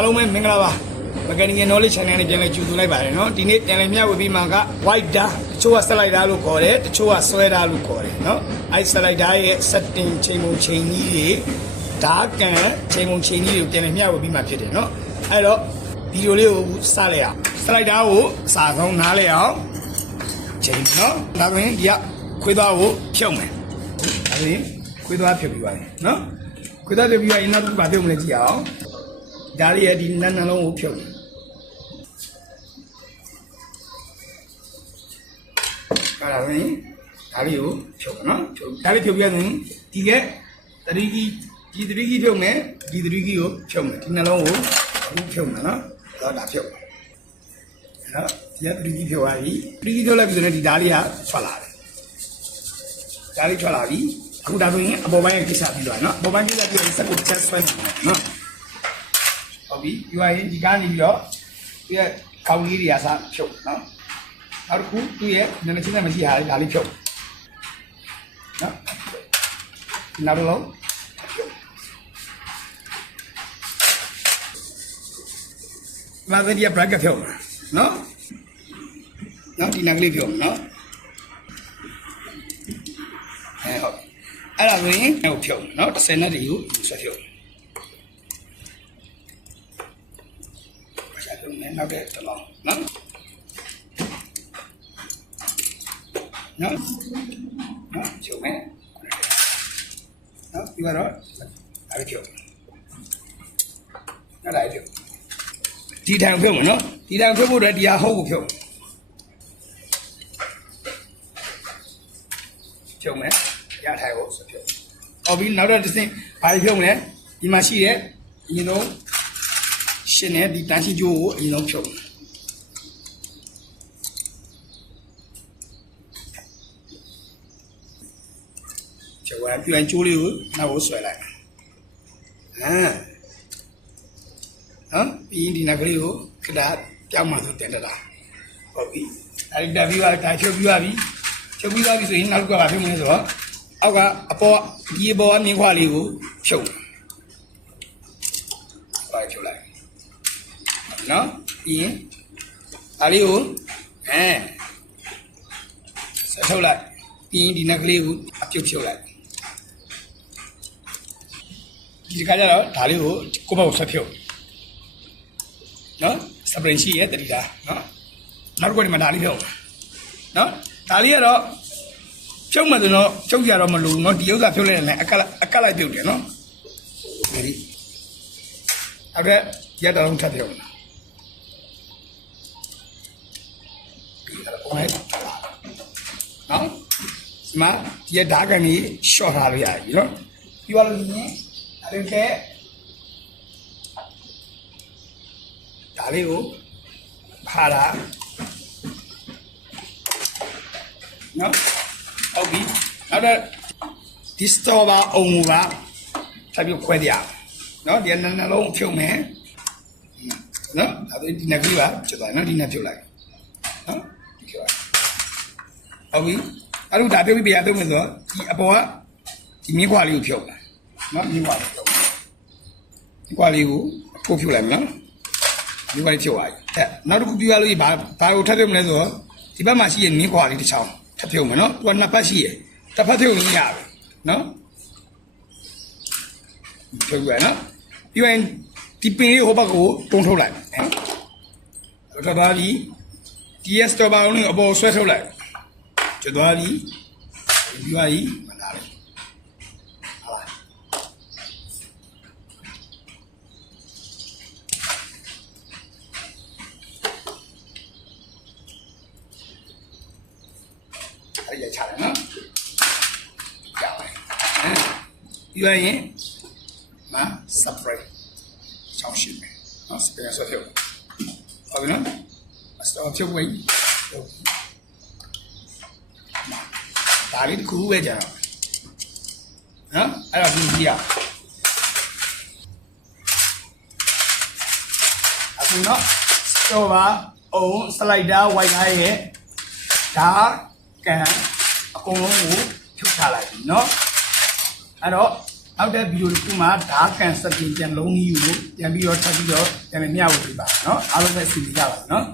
အားလုံးပဲမင်္ဂလာပါ Mechanical Knowledge Channel နဲ့ပြန်လည်ကြိုဆိုလိုက်ပါတယ်နော်ဒီနေ့ပြန်လည်မျှဝေပြီးမှက white da တချို့က slider လို့ခေါ်တယ်တချို့က sweater လို့ခေါ်တယ်နော်အဲ slider ရဲ့ setting ချိန်ပုံချိန်ကြီးတွေဓာတ်ကန်ချိန်ပုံချိန်ကြီးတွေကိုပြန်လည်မျှဝေပြီးမှဖြစ်တယ်နော်အဲ့တော့ဗီဒီယိုလေးကိုစလိုက်အောင် slider ကိုအစားဆုံးနားလဲအောင်ချိန်နော်ဒါဆိုရင်ဒီကခွေးသွားကိုဖြုတ်မယ်ဒါဆိုရင်ခွေးသွားဖြုတ်ပြီးပါတယ်နော်ခွေးသွားဖြုတ်ပြီးရင်နောက်တစ်ခုပါပြုတ်မလဲကြည့်အောင်ဒါလေးရဲ့ဒီနန်းနှလုံးကိုဖြုတ်အဲ့ဒါဆိုရင်ဒါလေးကိုဖြုတ်နော်ဖြုတ်ဒါလေးဖြုတ်ပြရင်ဒီကသတိကြီးဒီသတိကြီးဖြုတ်မယ်ဒီသတိကြီးကိုဖြုတ်မယ်ဒီနှလုံးကိုအခုဖြုတ်မယ်နော်ဒါဖြုတ်နော်ဒီကသတိကြီးဖြုတ်သွားပြီသတိကြီးဖြုတ်လိုက်ပြီဆိုရင်ဒီဒါလေးကထွက်လာတယ်ဒါလေးထွက်လာပြီအခုဒါဆိုရင်အပေါ်ပိုင်းကိစ္စပြီးသွားနော်အပေါ်ပိုင်းကိစ္စပြီးရင်စက်ကိုချက်ဆွဲနေတယ်နော်ဟုတ်ပြီယူရင်ဒီကနေပြီးတော့ဒီကခေါင်းလေးတွေကစဖြုတ်နော်နောက်တစ်ခုသူ့ရဲ့နည်းနည်းချင်းနဲ့မရှိဟာဒါလေးဖြုတ်နော်နောက်တစ်လုံးမဂဒီယာဘရက်ကဖြုတ်နော်နော်ဒီနက်ကလေးဖြုတ်နော်ဟုတ်အဲ့ဒါဆိုရင်ဟိုဖြုတ်နော်10နဲ့တည်းကိုဆွဲဖြုတ်နောက်တဲ့တစ်လုံးနော်နော်ဖြုတ်မယ်နော်ဒီကတော့ဒါဖြုတ်နော်ဒါဖြုတ်ဒီတန်ဖြုတ်မယ်နော်ဒီတန်ဖြုတ်ဖို့အတွက်ဒီဟာဟုတ်ကိုဖြုတ်မယ်ရထိုင်ဖို့ဆိုဖြုတ်အော်ပြီးနောက်တော့တစ်စင်းဘာဖြုတ်မလဲဒီမှာရှိတဲ့ဒီလိုရှင်းနေဒီတန်းစီကျိုးကိုအရင်ဆုံးဖြုတ်ကျဝါပြိုင်ကျိုးလေးကိုနောက်ကိုဆွဲလိုက်ပြီးဒီနောက်ကလေးကိုခဏပြောင်းမှဆိုတင်တတာဟုတ်ပြီအဲ့ဒီတက်ပြီးတော့ဒါချုပ်ပြီးသွားပြီချုပ်ပြီးသွားပြီဆိုရင်နောက်ကဘာဖြစ်မလဲဆိုတော့အောက်ကအပေါ်ဒီအပေါ်အမြင့်ခွာလေးကိုဖြုတ်ပါဖြုတ်လိုက်နော်ပြီးရင်ဒါလေးကိုဆက်ထုတ်လိုက်ပြီးရင်ဒီနက်ကလေးကိုအပြုတ်ဖြုတ်လိုက်ဒီခါကျတော့ဒါလေးကိုကိုယ့်ဘက်ကိုဆက်ဖြုတ်နော်စပရင်ရှိရဲ့တတိတာနော်နောက်တစ်ခုဒီမှာဒါလေးဖြုတ်နော်ဒါလေးကတော့ဖြုတ်မှဆိုတော့ဖြုတ်ကြတော့မလို့နော်ဒီဥစ္စာဖြုတ်လိုက်တယ်အကလိုက်ပြုတ်တယ်နော်ဒီအဲ့ဒါရတဲ့လုံးထပ်ဖြုတ်နော်ဒီမှာဒီဓာတ်ကနေရှော့ထားလို့ရပြီနော်ပြီးသွားလို့ရင်အဲ့ဒီဒါလေးကိုဖာတာနော်ဟုတ်ပြီနောက်တော့ဒီစတော့ပါအောင်ကထပ်ပြီးခွဲပြနော်ဒီနှလုံးဖြုတ်မယ်နော်အဲ့ဒီနက်ကလေးပါဖြစ်သွားနော်ဒီနက်ဖြုတ်လိုက်နော်ဒီဖြုတ်ဟုတ်ပြီအဲ့လိုဒါပြုတ်ပြီးပြရတော့မယ်ဆိုတော့ဒီအပေါ်ကဒီမြင်းခွာလေးကိုဖြုတ်လိုက်နော်မြင်းခွာလေးဖြုတ်မြင်းခွာလေးကိုထိုးဖြုတ်လိုက်မယ်နော်မြင်းခွာလေးဖြုတ်သွားပြီနောက်တစ်ခုပြရလို့ဘာကိုထပ်ပြုတ်မလဲဆိုတော့ဒီဘက်မှာရှိရဲ့မြင်းခွာလေးတစ်ချောင်းထပ်ဖြုတ်မယ်နော်သူကနှစ်ဖက်ရှိရဲ့တစ်ဖက်ဖြုတ်လို့ရပြီနော်ဖြုတ်ရနော်ပြီးရင်ဒီပင်လေးဟိုဘက်ကိုတွန်းထုတ်လိုက်နော်ထွက်သွားပြီ DS တော့ပါအောင်အပေါ်ဆွဲထုတ်လိုက်ကျွတ်သွားပြီပြီးသွားပြီမလာလေဟာအဲ့ရချတယ်နော်ကြောက်တယ်ပြီးသွားရင်မစပရိတ်ချောင်းရှိမယ်နော်စပယ်ဆွဲဖြုတ်ဟုတ်ပြီနော်အစတော့ဖြုတ်ဝေးဒါလေးတစ်ခုပဲကြာတော့နော်အဲ့တော့ဒီကြည့်ရအခုနော်စတော့ပါအောင်စလိုက်ဒါဝိုင်နာရဲ့ဒါကန်အကုန်လုံးကိုဖြုတ်ထားလိုက်ပြီနော်အဲ့တော့ နောက်တဲ့ဗီဒီယိုတစ်ခုမှာဓာတ်ကန်စက်တင်ပြန်လုံးကြီးကိုပြန်ပြီးတော့ထပ်ပြီးတော့ပြန်မျှဝေပေးပါနော်အားလုံးပဲစီစဉ်ကြပါနော်